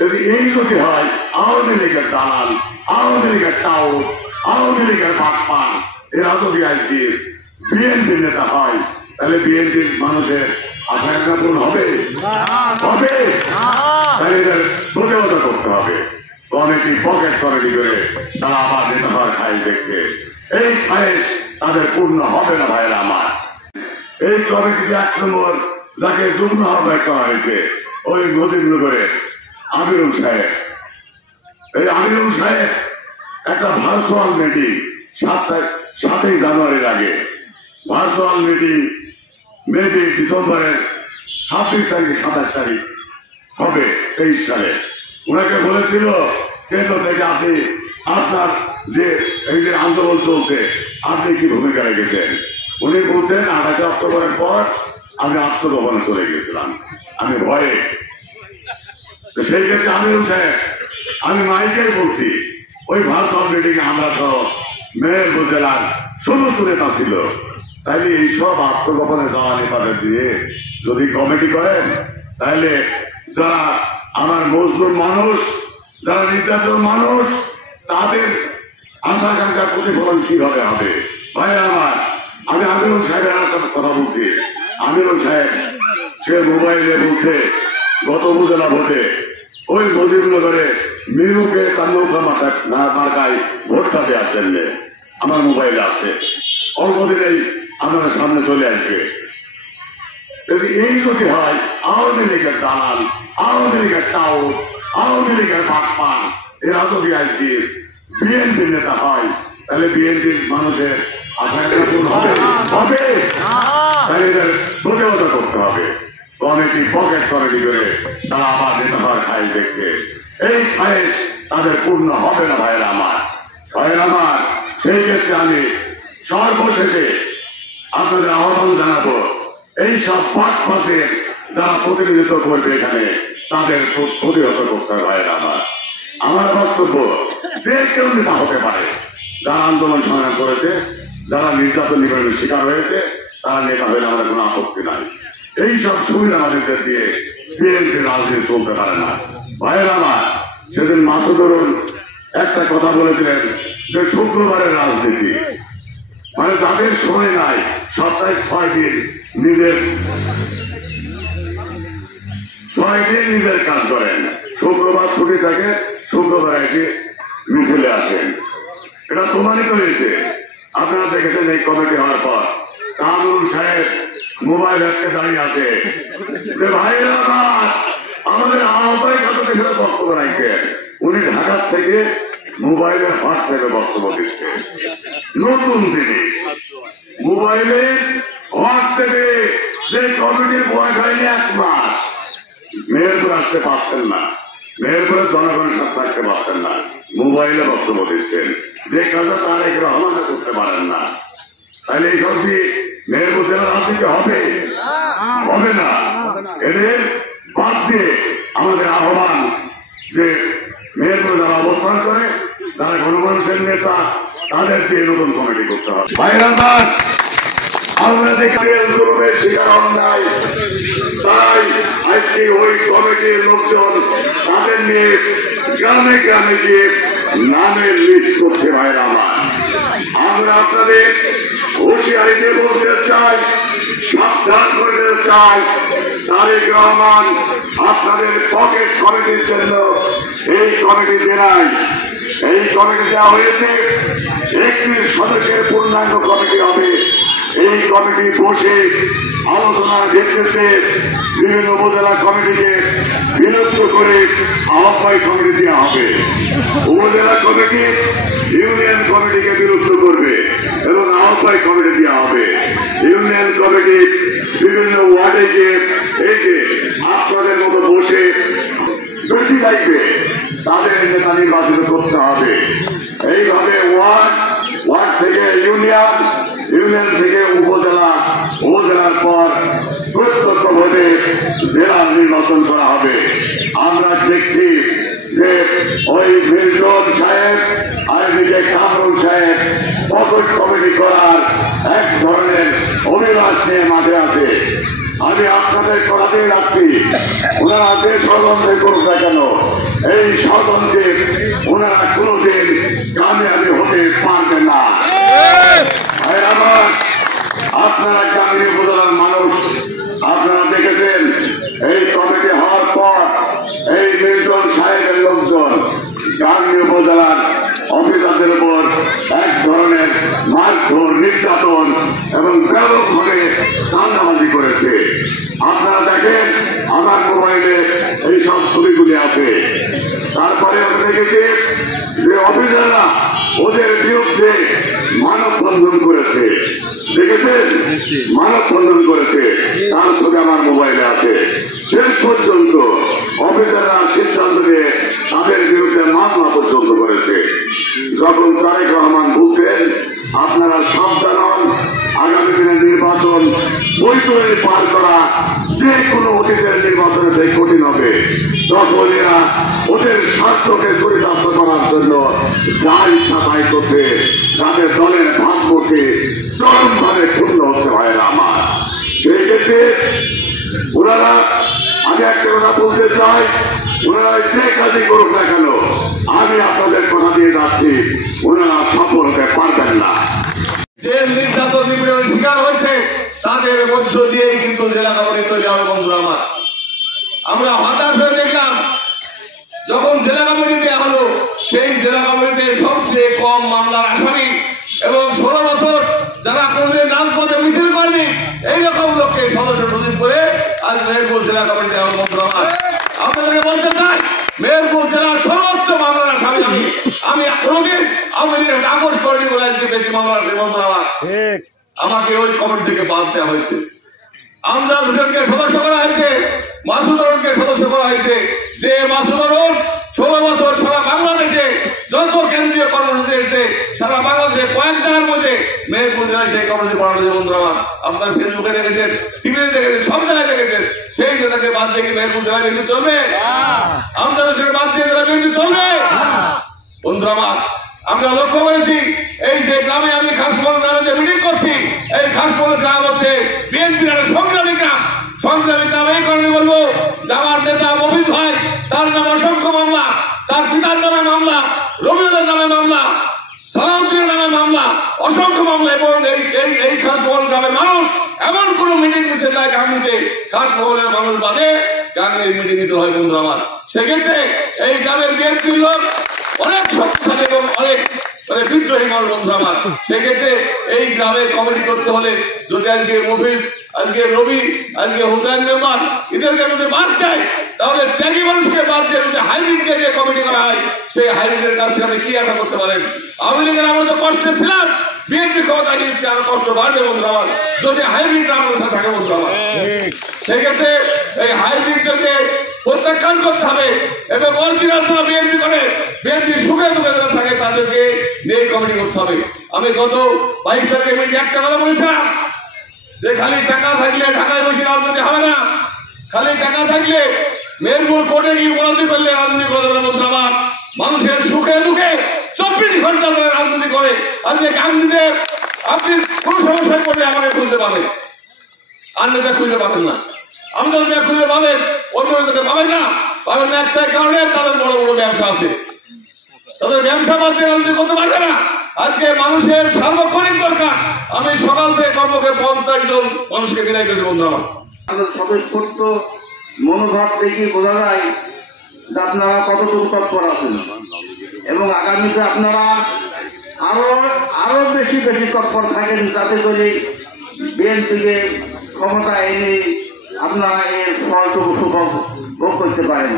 যদি এই যদি হয় আওয়ামী লীগের দালাল, আওয়ামী লীগের টাউট, আওয়ামী লীগের বাটপান, এরা যদি আজকে বিএনপির নেতা হয় তাহলে বিএনপির মানুষের আশা আকাঙ্ক্ষা পূরণ হবে? হবে। তাহলে এদের প্রতিহত করতে হবে। কমিটি পকেট কমিটি করে তারা আবার নেতা হওয়ার খাই দেখছে। এই খায়েশ তাদের পূর্ণ হবে না ভাইয়েরা আমার। এই কমিটিতে 1 নম্বর যাকে যুগ্ম আহ্বায়ক করা হয়েছে ওই মুজিবনগরের আমিরুল সাহেব। এই আমিরুল সাহেব একটা ভার্চুয়াল মিটিং 7ই জানুয়ারির আগে ভার্চুয়াল মিটিং মেবি ডিসেম্বরের 26 তারিখ 27 তারিখ হবে 23 সালে। ওনাকে বলেছিল কেন্দ্র থেকে আপনি আপনার যে এই যে আন্দোলন চলছে আপনি কি ভূমিকা রেখেছেন? উনি বলছেন 28 অক্টোবরের পর আমি আত্মগোপনে চলে গেছিলাম আমি ভয়ে। সেই ক্ষেত্রে আমিরুল সাহেব আমি মাইকেই বলছি ওই ভার্চুয়াল মিটিং আমরা সহ মেহেরপুর জেলার সমস্ত নেতা ছিল। তাইলে এইসব আত্মগোপনে যাওয়া নেতাদের দিয়ে যদি কমিটি করেন তাহলে যারা আমার মজলুম মানুষ, যারা নির্যাতিত মানুষ, তাদের আশা আকাঙ্ক্ষার প্রতিফলন কিভাবে হবে? ভাইরা আমার, আমি আমিরুল সাহেবের একটা কথা বলছি। আমিরুল সাহেব সে মোবাইলে বলছে গত উপজেলা ভোটে ওই মুজিবনগরে মিরুকে তার নৌকা মার্কায় ভোটটা দেওয়ার জন্য আমার মোবাইলে আছে। অল্প দিনেই আপনার সামনে চলে আসবে। যদি এই যদি হয় আওয়ামী লীগের দালাল, আওয়ামী লীগের টাউট, আওয়ামী লীগের বাটপান, এরা যদি আজকে বিএনপির নেতা হয় তাহলে বিএনপির মানুষের আশা আকাঙ্ক্ষা পূরণ হবে? তাহলে এদের প্রতিহত করতে হবে। কমিটি পকেট কমিটি করে তারা আবার নেতা হওয়ার খাই দেখছে। এই খায়েশ তাদের পূর্ণ হবে না ভাইয়েরা আমার। ভাইয়েরা আমার, সেই ক্ষেত্রে আমি সর্বশেষে আপনাদের আহ্বান জানাবো এই সব পাটপাতের যারা প্রতিনিধিত্ব করবে এখানে তাদের প্রতিহত করতে হবে ভাইয়েরা আমার। আমার বক্তব্য যে কেউ নেতা হতে পারে, যারা আন্দোলন সংগ্রাম করেছে, যারা নির্যাতন নিপীড়নের শিকার হয়েছে তারা নেতা হলে আমাদের কোনো আপত্তি নাই। এইসব সুবিধা আমাদেরকে দিয়ে বিএনপির রাজনীতি চলতে পারে না ভাইয়েরা আমার। সেদিন মাসুদুরুল একটা কথা বলেছিলেন যে শুক্রবারের রাজনীতি মানে যাদের সময় নাই সপ্তাহে 6 দিন নিজের কাজ করেন। শুক্রবার ছুটি থাকে, শুক্রবার এসে মিছিলে আসেন। এটা প্রমাণিত হয়েছে। আপনারা দেখেছেন এই কমিটি হওয়ার পর কামরুল সাহেব মোবাইল হাতে দাঁড়িয়ে আছে যে ভাইয়েরা আমাদের আহ্বায়ক খাতে বক্তব্য রাখবেন। উনি ঢাকার থেকে মোবাইলে হোয়াটসঅ্যাপে বক্তব্য দিচ্ছে। নতুন জিনিস মোবাইলে হোয়াটসঅ্যাপে যে কমিটির বয়স হয়নি 1 মাস, মেহেরপুর আসতে পারছেন না, মেহেরপুরের জনগণের সাথে থাকতে পারছেন না, মোবাইলে বক্তব্য দিচ্ছেন যে কাজে তারেক রহমান করতে পারেন না। তাহলে এই সব কি মেহেরপুর জেলার রাজনীতি হবে? হবে না। এদের বাদ দিয়ে আমাদের আহ্বান যে মেহেরপুরে যারা অবস্থান করে তারা গণমানুষের নেতা, তাদের দিয়ে নতুন কমিটি করতে হবে। আমরা দেখি জুলুমের শিকার অন্যায়, তাই আজকে ওই কমিটির লোকজন তাদের নিয়ে গ্রামে গ্রামে গিয়ে নামের লিস্ট করছে। ভাইরা আমার, আমরা আপনাদের হুঁশিয়ারি দিয়ে বলতে চাই, সাবধান করে দিতে চাই, তারেক রহমান আপনাদের পকেট কমিটির জন্য এই কমিটি দেয়। এই কমিটি দেওয়া হয়েছে 31 সদস্যের পূর্ণাঙ্গ কমিটি হবে। এই কমিটি বসে আলোচনার ভিত্তিতে বিভিন্ন উপজেলা কমিটিকে বিলুপ্ত করে আহ্বায়ক কমিটি দেওয়া হবে। উপজেলা কমিটি ইউনিয়ন কমিটিকে বিলুপ্ত করবে এবং আহ্বায়ক কমিটি দেওয়া হবে। ইউনিয়ন কমিটি বিভিন্ন ওয়ার্ডে গিয়ে এই যে আপনাদের মতো বসে বেশি থাকবে তাদের নেতা নির্বাচিত করতে হবে। এইভাবে ওয়ার্ড থেকে ইউনিয়ন, ইউনিয়ন থেকে উপজেলা, উপজেলার পর প্রত্যক্ষ ভোটে জেলা নির্বাচন করা হবে। আমরা দেখছি যে ওই মির্জন সাহেব আর এদিকে কামরুল সাহেব পকেট কমিটি করার এক ধরনের অভিলাষ নিয়ে মাঠে আছে। আমি আপনাদের কথা দিয়ে রাখছি, ওনারা যে ষড়যন্ত্র করুক না কেন, এই ষড়যন্ত্রে ওনারা কোনোদিন কামিয়াবি হতে পারবে না। আমার আপনারা কামিনী উপজেলার মানুষ, আপনারা দেখেছেন এই কমিটি হওয়ার পর এই মির্জন সাহেবের লোকজন গাঙ্গী উপজেলার অফিসারদের উপর এক ধরনের মারধর, নির্যাতন এবং ব্যাপকভাবে চাঁদাবাজি করেছে। আপনারা দেখেন আমার মোবাইলে এই সব ছবিগুলি আছে। তারপরে আমরা দেখেছি যে অফিসাররা ওদের বিরুদ্ধে মানববন্ধন করেছে, দেখেছেন মানববন্ধন করেছে, তার ছবি আমার মোবাইলে আছে। শেষ পর্যন্ত অফিসাররা সিদ্ধান্ত নিয়ে তাদের বিরুদ্ধে মামলা পর্যন্ত করেছে। যখন তারেক রহমান বলছেন আপনারা সাবধান হন, আগামী দিনের নির্বাচন বৈতরণী পার করা যে কোনো অতীতের নির্বাচনে যে কঠিন হবে, তখন এরা ওদের স্বার্থকে চরিতার্থ করার জন্য যা ইচ্ছা তাই করছে, তাদের দলের ভাগ্যকে চরমভাবে ক্ষুণ্ণ হচ্ছে ভাইয়েরা আমার। সেই ক্ষেত্রে ওনারা, আমি একটা কথা বলতে চাই, ওনারা যে কাজই করুক না কেন, আমি আপনাদের কথা দিয়ে যাচ্ছি, ওনারা সফল হতে পারবেন না। যে নির্যাতন নিপীড়নের শিকার হয়েছে তাদের মধ্য দিয়েই কিন্তু জেলা কমিটি তৈরি হবে। বন্ধুরা আমার, আমরা হতাশ হয়ে দেখলাম যখন জেলা কমিটি দেওয়া হলো, সেই জেলা কমিটিতে সবচেয়ে কম মামলার আসামি এবং 16 বছর যারা কোনদিন রাজপথে মিছিল করেনি এইরকম লোককে সদস্য সচিব করে আজ মেহেরপুর জেলা কমিটি দেওয়া হলো। বন্ধুরা আমার, আপনাদেরকে বলতে চাই মেহেরপুর জেলার সর্বোচ্চ মামলার আসামি আমি কোনদিন আওয়ামী লীগের আপোষ করিনি বলে আজকে বেশি মামলা আসবে। বন্ধুরা আমার, আমাকে ওই কমিটি থেকে বাদ দেওয়া হয়েছে। আমজাদ হোসেনকে সদস্য করা হয়েছে, মাসুদ অরুণকে সদস্য করা হয়েছে। যে মাসুদ অরুণ 16 বছর সারা বাংলাদেশে যত কেন্দ্রীয় কর্মসূচি এসেছে সারা বাংলাদেশে কয়েক জায়গার মধ্যে মেহেরপুর জেলায় সেই কর্মসূচি পালন হয়েছে। বন্ধুরা আমার, আপনার ফেসবুকে দেখেছেন, টিভিতে দেখেছেন, সব জায়গায় দেখেছেন। সেই নেতাকে বাদ দিয়ে মেহেরপুর জেলায় বিএনপি চলবে? আমজাদ হোসেনকে বাদ দিয়ে জেলা বিএনপি চলবে? বন্ধুরা আমার, আমরা লক্ষ্য করেছি এই যে গ্রামে আমি খাসমহল গ্রামে যে মিটিং করছি, এই খাসমহল গ্রাম হচ্ছে বিএনপির একটা সংগ্রামী গ্রাম। সংগ্রামী গ্রাম এই কারণে বলবো যে আমার নেতা মফিজ ভাই, তার নামে অসংখ্য মামলা, তার পিতার নামে মামলা, রবিউলের নামে মামলা, সালাউদ্দিনের নামে মামলা, অসংখ্য মামলা। এবং এই খাসমহল গ্রামের মানুষ এমন কোন মিটিং মিছিল নাই গাঙ্গীতে খাসমহলের মানুষ বাদে গাঙ্গীর মিটিং মিছিল হয়। বন্ধু আমার, সেক্ষেত্রে এই গ্রামের বিএনপির লোক অনেক শক্তিশালী এবং অনেক বিদ্রোহী মানুষ। বন্ধু আমার, সেক্ষেত্রে এই গ্রামের কমিটি করতে হলে যদি আজকে মফিজ, আজকে রবি, আজকে হোসেন মেম্বার এদেরকে যদি বাদ দেয়, তাহলে ত্যাগী মানুষকে বাদ দিয়ে যদি হাইব্রিডকে দিয়ে কমিটি করা হয়, সেই হাইব্রিডের কাছ থেকে আপনি কি আশা করতে পারেন? আওয়ামী লীগের আমরা তো কষ্টে ছিলাম, বিএনপি ক্ষমতা নিয়েছে, আরো কষ্ট বাড়বে। বন্ধু আমার, যদি হাইব্রিড আমাদের সাথে থাকে বন্ধু আমার, সেক্ষেত্রে এই হাইব্রিডদেরকে প্রত্যাখ্যান করতে হবে এবং অরিজিনাল যারা বিএনপি করে, বিএনপি সুখে দুঃখে যারা থাকে তাদেরকে নিয়ে কমিটি করতে হবে। আমি গত 22 তারিখে মিটিং একটা কথা বলেছিলাম যে খালি টাকা থাকলে ঢাকায় বসে রাজনীতি হবে না, খালি টাকা থাকলে মেহেরপুর কোর্টে গিয়ে উপলব্ধি করলে রাজনীতি করে দেবে। বন্ধু আমার, মানুষের সুখে দুঃখে 24 ঘন্টা ধরে রাজনীতি করে। আজকে গান্ধীতে আপনি কোন সমস্যায় পড়লে আমাকে খুলতে পারবেন, আর নেতা খুঁজে পাবেন না। আমাদের নেতা খুঁজে পাবেন, অন্য নেতাকে পাবেন না। পাবেন না একটাই কারণে, তাদের বড় বড় ব্যবসা আছে, তাদের ব্যবসা বাদে রাজনীতি করতে পারবে না। আজকে মানুষের সার্বক্ষণিক দরকার। আমি সকাল থেকে কর্মকে 50 জন মানুষকে বিদায় করেছি। বন্ধু আমার, স্বতঃস্ফূর্ত মনোভাব দেখে বোঝা যায় যে আপনারা কতটুকু তৎপর আছেন এবং আগামীতে আপনারা আরো বেশি তৎপর থাকেন, যাতে করে বিএনপিকে ক্ষমতা এনে আপনারা এর ফলটুকু ভোগ করতে পারেন।